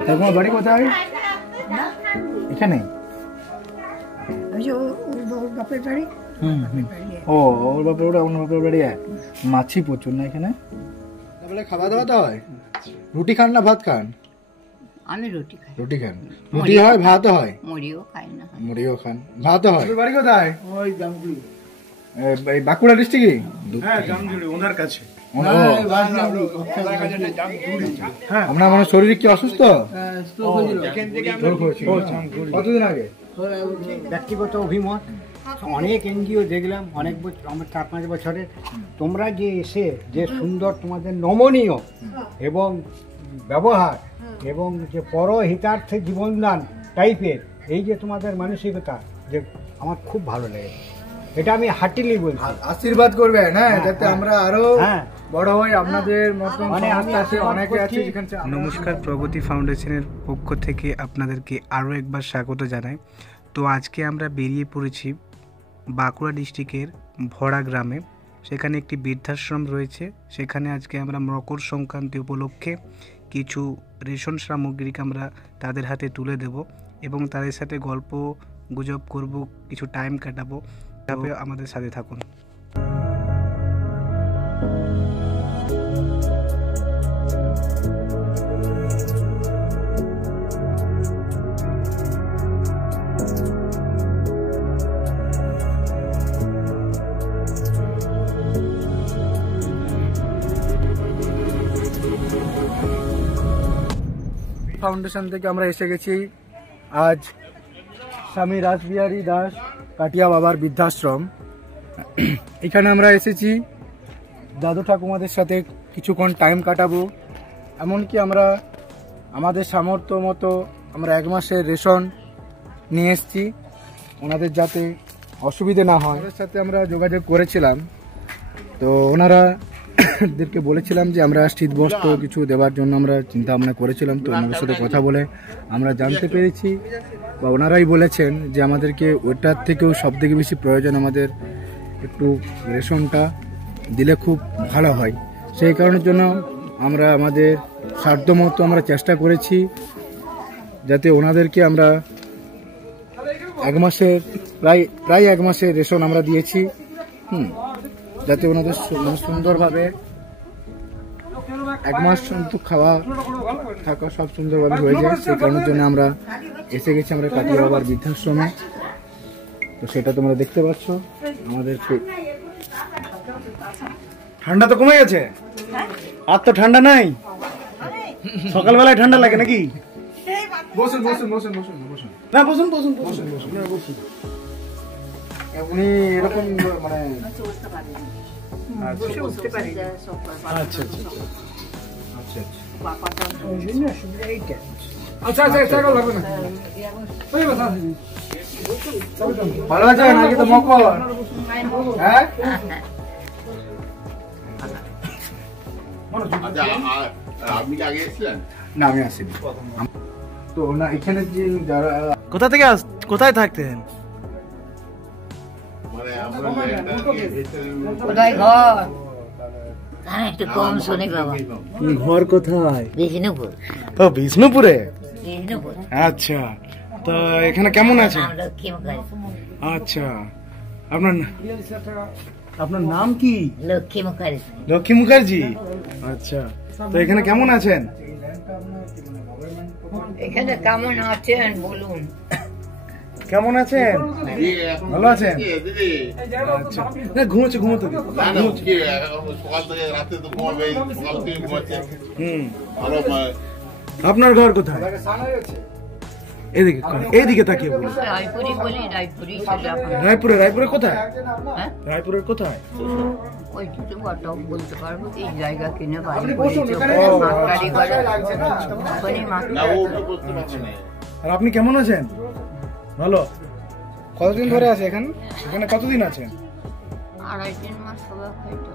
তোমার বাড়ি কোথায়? এখানে। ও ওর বাপের ওটা অন্য বাপের বাড়ি। মাছি প্রচুর না এখানে। তাহলে খাওয়া দাওয়া তো হয়? রুটি খান না ভাত খান? আমি রুটি খাই। রুটি খান? রুটি হয় ভাত হয়? মুড়িও খাই না। মুড়িও খান, ভাত হয়। বাড়ি কোথায়? ওই জামগুড়ি। এই বাঁকুড়া ডিস্ট্রিক্টে? হ্যাঁ জামগুড়ি ওনার কাছে। আপনার মানে শরীর কি অসুস্থ? কতদিন আগে? ব্যক্তিগত অভিমত, অনেক এনজিও দেখলাম, অনেক বছর, আমার 4-5 বছরের। তোমরা যে এসে যে সুন্দর তোমাদের নমনীয় এবং ব্যবহার এবং যে পরহিতার্থে জীবনদান টাইপের এই যে তোমাদের মানসিকতা, যে আমার খুব ভালো লাগে। এটা আমি হার্টিলি বলছি। আশীর্বাদ করবেন, হ্যাঁ, যাতে আমরা আরো বড় হই আপনাদের মতন। অনেকে আছে। নমস্কার, প্রগতি ফাউন্ডেশনের পক্ষ থেকে আপনাদেরকে আরও একবার স্বাগত জানাই। তো আজকে আমরা বেরিয়ে পড়েছি বাঁকুড়া ডিস্ট্রিক্টের ভরা গ্রামে। সেখানে একটি বৃদ্ধাশ্রম রয়েছে। সেখানে আজকে আমরা মকর সংক্রান্তি উপলক্ষে কিছু রেশন সামগ্রিক আমরা তাদের হাতে তুলে দেব এবং তাদের সাথে গল্প গুজব করব, কিছু টাইম কাটাবো। তবে আমাদের সাথে থাকুন। ফাউন্ডেশন থেকে আমরা এসে গেছি আজ স্বামী রাসবিহারী দাস কাটিয়া বাবার বৃদ্ধাশ্রম। এখানে আমরা এসেছি দাদু ঠাকুমাদের সাথে কিছুক্ষণ টাইম কাটাবো। এমনকি আমরা আমাদের সামর্থ্য মতো আমরা 1 মাসের রেশন নিয়ে এসেছি, ওনাদের যাতে অসুবিধে না হয়। ওদের সাথে আমরা যোগাযোগ করেছিলাম, তো ওনারাদেরকে বলেছিলাম যে আমরা শীতবস্ত্র কিছু দেওয়ার জন্য আমরা চিন্তা ভাবনা করেছিলাম। তো ওনাদের সাথে কথা বলে আমরা জানতে পেরেছি বা ওনারাই বলেছেন যে আমাদেরকে ওটার থেকেও সবথেকে বেশি প্রয়োজন আমাদের একটু রেশনটা দিলে খুব ভালো হয়। সেই কারণের জন্য আমরা আমাদের সাধ্যমতো আমরা চেষ্টা করেছি যাতে ওনাদেরকে আমরা 1 মাসের প্রায় 1 মাসের রেশন আমরা দিয়েছি, যাতে ওনাদের সুন্দরভাবে 1 মাস কিন্তু খাওয়া থাকা সব সুন্দরভাবে হয়ে যায়। সেই কারণের জন্য আমরা এসে গেছি আমরা কাটিয়া বাবার বৃদ্ধাশ্রমে। তো সেটা তোমরা দেখতে পাচ্ছ। আমাদের ঠান্ডা তো কমে গেছে, আর তো ঠান্ডা নাই। সকালবেলায় ঠান্ডা লাগে নাকি? বসুন বসুন বসুন বসুন বসুন না বসুন বসুন বসুন বসুন বসুন। উনি এরকম মানে আচ্ছা আচ্ছা আচ্ছা আচ্ছা লাগবে না। ভালো আছে নাকি? তো মকর, হ্যাঁ আপনি কি আগে এসেছিলেন? না আমি আসিনি। তো না এখানে যে যারা কোথা থেকে কোথায় থাকতেন? ঘর কোথায়? বিষ্ণুপুর। তো বিষ্ণুপুরে? আচ্ছা, তো এখানে কেমন আছে? আচ্ছা, আপনার নাম কি? লক্ষ্মী মুখার্জি। লক্ষ্মী মুখার্জি, আচ্ছা। তো এখানে কেমন আছেন? এখানে কেমন আছেন বলুন? কেমন আছেন? ভালো আছেন? আচ্ছা, না ঘুমোচ্ছে ঘুমোতে আপনার ঘর কোথায়? এদিকে এইদিকে তাকিয়ে বলুন। রায়পুরি বলি, রায়পুরি। রায়পুরের কোথায়? রায়পুরের কোথায়? ওইটুকু কথা বলতে পারবো। এই জায়গা কিনে বাড়ি আর আপনি কেমন আছেন? ভালো। কতদিন ধরে আছে এখানে? এখানে কতদিন আছেন? 2.5-3 মাস হবে হয়তো।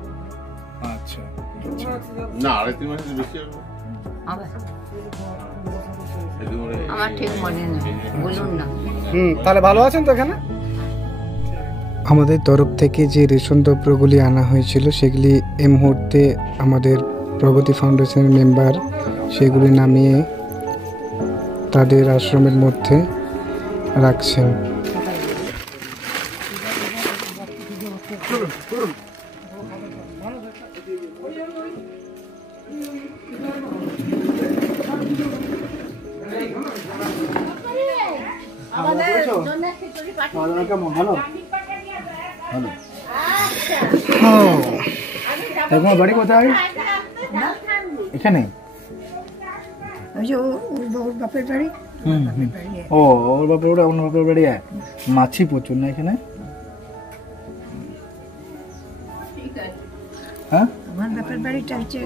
আচ্ছা, না 2.5-3 মাসের বেশি হবে। আমার ঠিক মনে নেই, বলুন না। তাহলে ভালো আছেন তো এখানে? আমাদের তরফ থেকে যে রেশন দ্রব্যগুলি আনা হয়েছিল সেগুলি এই মুহূর্তে আমাদের প্রগতি ফাউন্ডেশনের মেম্বার সেগুলি নামিয়ে তাদের আশ্রমের মধ্যে রাখছেন। তোমার বাড়ি কোথায়? এখানে? বাপের বাড়ি। ও ওর বাপের বাড়ি, অন্য বাপের বাড়ি। মাছি প্রচুর না এখানে? হ্যাঁ, আমার বাপের বাড়িটা হচ্ছে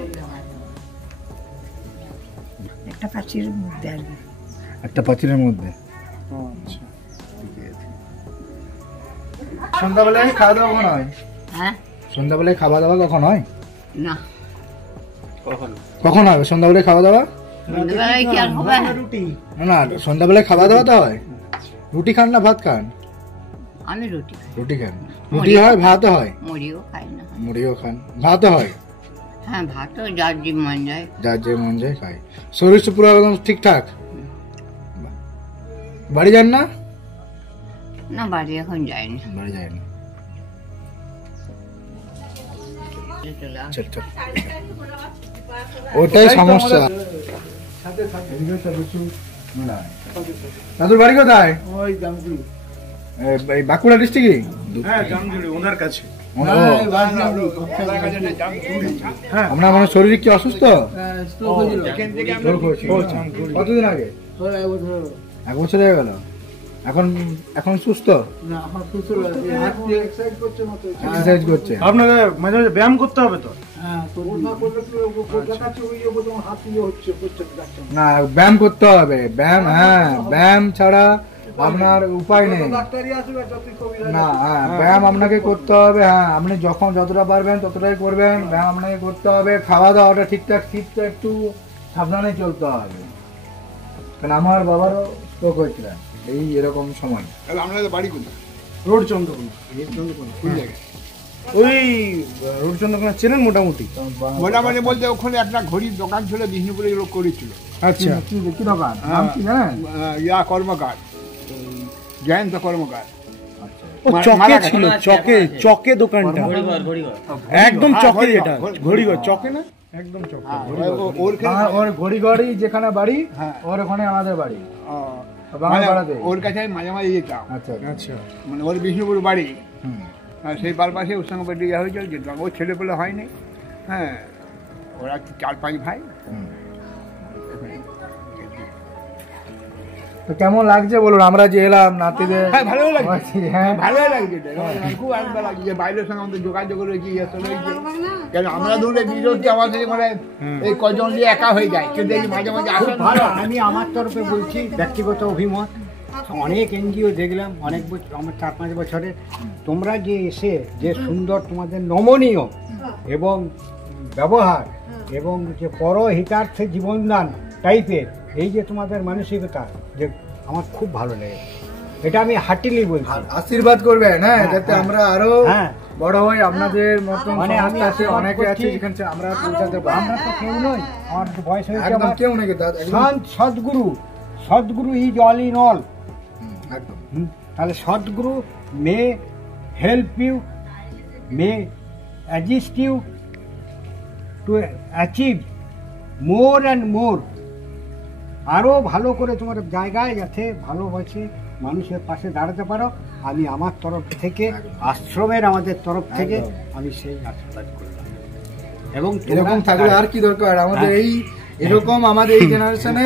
একটা পাঁচিলের মধ্যে আর কি। একটা পাঁচিলের মধ্যে। সন্ধ্যাবেলায় খাওয়া দাওয়া কখন হয়? হ্যাঁ, সন্ধ্যাবেলায় খাওয়া দাওয়া কখন হয়? না কখন হবে সন্ধ্যাবেলায় খাওয়া দাওয়া? সন্ধ্যাবেলায় কি আর হবে? না না, সন্ধ্যাবেলায় খাওয়া দাওয়া তো হয়। রুটি খান না ভাত খান? আমি রুটি খাই। রুটি খান। রুটি হয়, ভাত হয়? মুড়িও খাই না। মুড়িও খান, ভাত হয়? হ্যাঁ, ভাতও যার যে মন যায়। যার যে মন যায় খাই। শরীর তো পুরো একদম ঠিকঠাক? বাড়ি যান না? না, বাড়ি এখন যায়নি। বাড়ি যায় না। চলে আস। চল চল, ওটাই সমস্যা। দাদুর বাড়ি কোথায়? এই বাঁকুড়া ডিস্ট্রিক্টে? আপনার মানে শরীর কি অসুস্থ? কতদিন আগে? 1 বছর হয়ে গেল। এখন এখন সুস্থ? এক্সারসাইজ করছে? আপনাকে মাঝে মাঝে ব্যায়াম করতে হবে তো। না, ব্যায়াম করতে হবে। ব্যায়াম, হ্যাঁ, ব্যায়াম ছাড়া আপনার উপায় নেই। না, হ্যাঁ, ব্যায়াম আপনাকে করতে হবে। হ্যাঁ, আপনি যখন যতটা পারবেন ততটাই করবেন। ব্যায়াম আপনাকে করতে হবে। খাওয়া দাওয়াটা ঠিকঠাক, শীতটা একটু সাবধানে চলতে হবে। কারণ আমার বাবারও স্ট্রোক হয়েছিল এই এরকম সময়। আপনাদের বাড়ি কোথায়? রোড চন্দ্রকোনা। কোন জায়গায়? ওই রোড চন্দ্রকোনা চেনেন মোটামুটি? মোটামুটি বলতে ওখানে একটা ঘড়ির দোকান ছিল, বিষ্ণুপুরে লোক করেছিল। আচ্ছা, কি দোকান? নাম কি জানেন? ইয়া কর্মকার, জয়ন্ত কর্মকার। ও চকে ছিল, চকে চকে দোকানটা একদম চকে। এটা ঘড়িঘর চকে না, একদম চকে। ওর ঘড়ি ঘড়ি যেখানে বাড়ি, ওর ওখানে আমাদের বাড়ি। ওর কাছে আমি মাঝে মাঝে যেতাম। আচ্ছা আচ্ছা, মানে ওর বিষ্ণুপুর বাড়ি, সেই পারপাশে ওর সঙ্গে বেরিয়ে যাওয়া হয়েছিল, যেতাম। ওর ছেলে পেলে হয়নি। হ্যাঁ, ওরা 4-5 ভাই। তো কেমন লাগছে বলুন? আমরা যে এলাম নাতিদের। হ্যাঁ, ভালো লাগছে। হ্যাঁ, ভালোই লাগছে। খুব আনন্দ লাগছে যে বাইরের সঙ্গে আমাদের যোগাযোগ রয়েছে, কেন আমরা দূরে বিরোধী আমাদের মানে এই কজন দিয়ে একা হয়ে যায়। কিন্তু এই মাঝে মাঝে খুব আসেন। ভালো। আমি আমার তরফে বলছি ব্যক্তিগত অভিমত, অনেক এনজিও দেখলাম অনেক বছর, আমার 4-5 বছরে। তোমরা যে এসে যে সুন্দর তোমাদের নমনীয় এবং ব্যবহার এবং যে পরহিতার্থে জীবনদান টাইপের এই যে তোমাদের মানসিকতা, যে আমার খুব ভালো লেগে। এটা আমি হার্টিলি বলছি। আশীর্বাদ করবেন, হ্যাঁ, যাতে হ্যাঁ, আমরা আরো হ্যাঁ, বড় হই। আপনাদের মতন মানে আমি সংস্থা আছে, আশীর্বাদ অনেকে আছে করছি। যেখানে আমরা পৌঁছাতে পারি। আমরা তো কেউ নই, আমার তো বয়স হয়েছে। একদম আমার কেউ নাকি দাদা, একদম সন্ত Sadhguru, Sadhguru is all in all. একদম। তাহলে Sadhguru may help you, may assist you to achieve more and more. আরও ভালো করে তোমার জায়গায় যাতে ভালোবাসে মানুষের পাশে দাঁড়াতে পারো। আমি আমার তরফ থেকে, আশ্রমের আমাদের তরফ থেকে আমি সেই আশীর্বাদ করলাম। এবং এরকম থাকলে আর কি দরকার আমাদের? এই এরকম আমাদের এই জেনারেশনে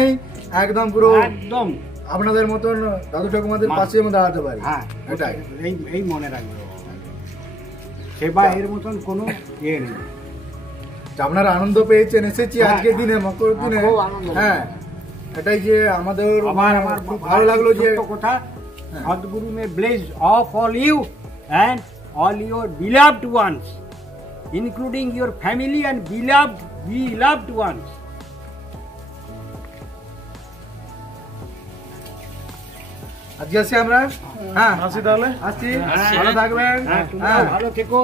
একদম পুরো একদম আপনাদের মতন দাদু ঠাকুমাদের পাশে আমরা দাঁড়াতে পারি। হ্যাঁ, এটাই। এই মনে রাখবো, সেবা এর মতন কোনো ইয়ে নেই। আপনারা আনন্দ পেয়েছেন, এসেছি হ্যাঁ, আজকের দিনে, মকর দিনে। খুব আনন্দ। হ্যাঁ, এটাই যে আমাদের আমার খুব ভালো লাগলো যে কথা, Sadhguru may bless of all you and all your beloved ones, including your family and beloved ones. আজকে আসি আমরা। হ্যাঁ, আসি তাহলে। আসছি, ভালো থাকবেন। হ্যাঁ, তোমরা হ্যাঁ, ভালো থেকো,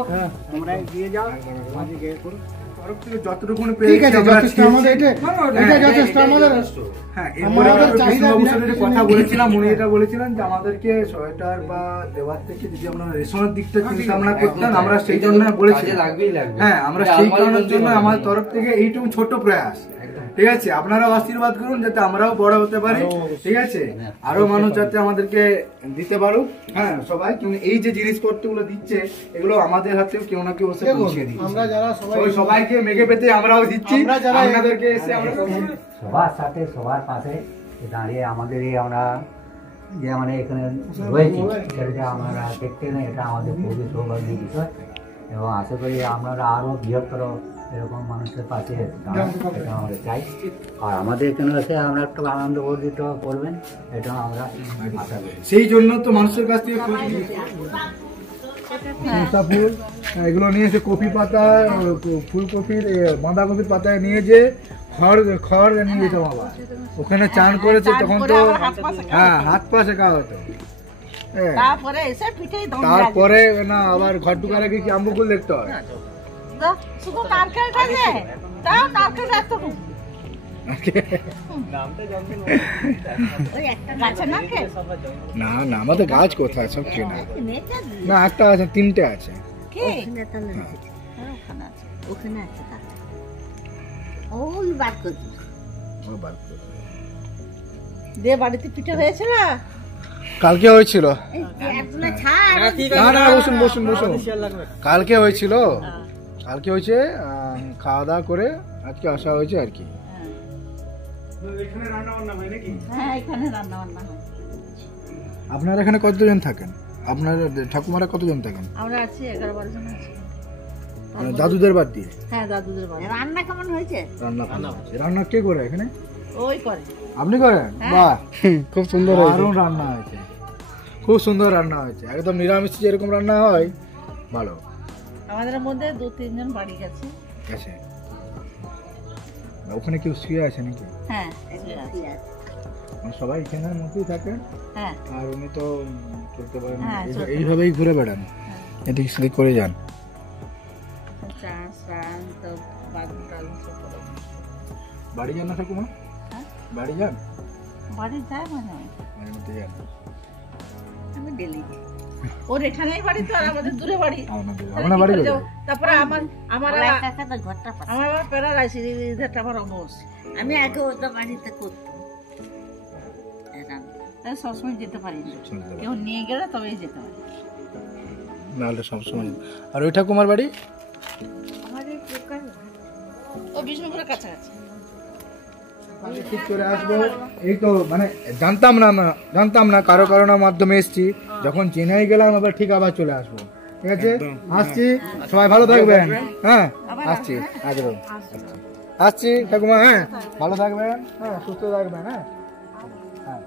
তোমরা এগিয়ে যাও, মাঝে গিয়ে করো। তরফ থেকে যতটুকু ঠিক আছে, যথেষ্ট আমাদের এটা যথেষ্ট আমাদের। হ্যাঁ, এরপরে আমরা কৃষ্ণবাবুর সাথে যে কথা বলেছিলাম, উনি এটা বলেছিলেন যে আমাদেরকে সোয়েটার বা দেওয়ার থেকে যদি আমরা রেশনের দিকটা চিন্তা ভাবনা করতাম, আমরা সেই জন্য বলেছি। হ্যাঁ, আমরা সেই কারণের জন্য আমাদের তরফ থেকে এইটুকু ছোট প্রয়াস। ঠিক আছে, আপনারাও আশীর্বাদ করুন যাতে আমরাও বড় হতে পারি। ঠিক আছে, আরো মানুষ যাতে আমাদেরকে দিতে পারুক। হ্যাঁ, সবাই এই যে জিনিসপত্রগুলো দিচ্ছে, এগুলো আমাদের হাতেও কেউ না কেউ এসে পৌঁছে দিচ্ছে। আমরা যারা সবাইকে মেঘে পেতে আমরাও দিচ্ছি, আপনাদেরকে এসে আমরা সবার সাথে সবার পাশে দাঁড়িয়ে আমাদের এই আমরা যে মানে এখানে রয়েছি সেটাকে আমরা দেখতে নেই, এটা আমাদের খুবই সৌভাগ্যের বিষয় এবং আশা করি আপনারা আরও বৃহত্তর এরকম মানুষের পাশে এটা আমরা চাই। আর আমাদের এখানে এসে আমরা একটু আনন্দ বর্ধিত করবেন, এটা আমরা আশা করি। সেই জন্য তো মানুষের কাছ থেকে ফুল এগুলো নিয়ে এসে কপি পাতা, ফুলকপির বাঁধাকপির পাতায় নিয়ে যে খড় নিয়ে যেতাম আবার ওখানে চান করেছে, তখন তো হ্যাঁ হাত পা শেখা হতো। তারপরে না আবার ঘর ঢুকার আগে কি আম্বকুল দেখতে হয়। না না, আমাদের গাছ কোথায়, সব কেনা। না, একটা আছে, 3টে আছে। বাড়িতে পিঠে হয়েছিল কালকে হয়েছিল। না না, বসুন বসুন বসুন। কালকে হয়েছিল, কালকে হয়েছে, খাওয়া দাওয়া করে আজকে আসা হয়েছে আর কি। আপনার এখানে কতজন থাকেন? আপনার ঠাকুমারা কতজন থাকেন? আমরা আছি 11-12 জন আছি। দাদুদের বাদ দিয়ে? হ্যাঁ, দাদুদের বাদ। রান্না কেমন হয়েছে? রান্না কে করে এখানে? ওই করে। আপনি করেন? বাহ, খুব সুন্দর হয়েছে। দারুণ রান্না হয়েছে, খুব সুন্দর রান্না হয়েছে। একদম নিরামিষ যেরকম রান্না হয় ভালো। আমাদের মধ্যে 2-3 জন বাড়ি গেছে। আচ্ছা, ওখানে কেউ শুয়ে আছে নাকি? হ্যাঁ, সবাই এখানের মধ্যেই থাকেন। হ্যাঁ, আর উনি তো চলতে পারেন, এইভাবেই ঘুরে বেড়ান, এদিক সেদিক করে যান। বাড়ি যান না ঠাকুমা? বাড়ি যান? বাড়ি যায় মানে মাঝে মধ্যে যান? আমি ডেলি। ওর এখানেই বাড়ি তো, আর আমাদের দূরে বাড়ি। আপনার বাড়ি? তারপরে আমার প্যারালাইসিস, আমার অবশ। আমি আগে ওদের বাড়িতে করতাম, সবসময় যেতে পারি না, কেউ নিয়ে গেলে তবেই যেতে পারি, নাহলে সবসময়। আর ওই ঠাকুমার বাড়ি? ও বিষ্ণুপুরের কাছাকাছি। ঠিক করে আসবো, এই তো মানে জানতাম না কারো কারণের মাধ্যমে এসছি, যখন চেন্নাই গেলাম আবার ঠিক আবার চলে আসবো। ঠিক আছে, আসছি, সবাই ভালো থাকবেন। হ্যাঁ, আসছি, আসছি ঠাকুমা। হ্যাঁ, ভালো থাকবেন, হ্যাঁ, সুস্থ থাকবেন। হ্যাঁ, হ্যাঁ।